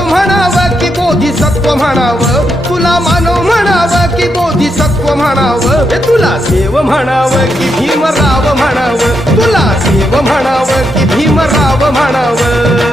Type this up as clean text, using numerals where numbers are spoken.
मानव म्हणावं की बोधिसत्व म्हणावं, तुला मानव म्हणावं की बोधिसत्व म्हणावं, तुला देव म्हणावं की भीमराव म्हणावं, तुला देव म्हणावं की भीमराव म्हणावं.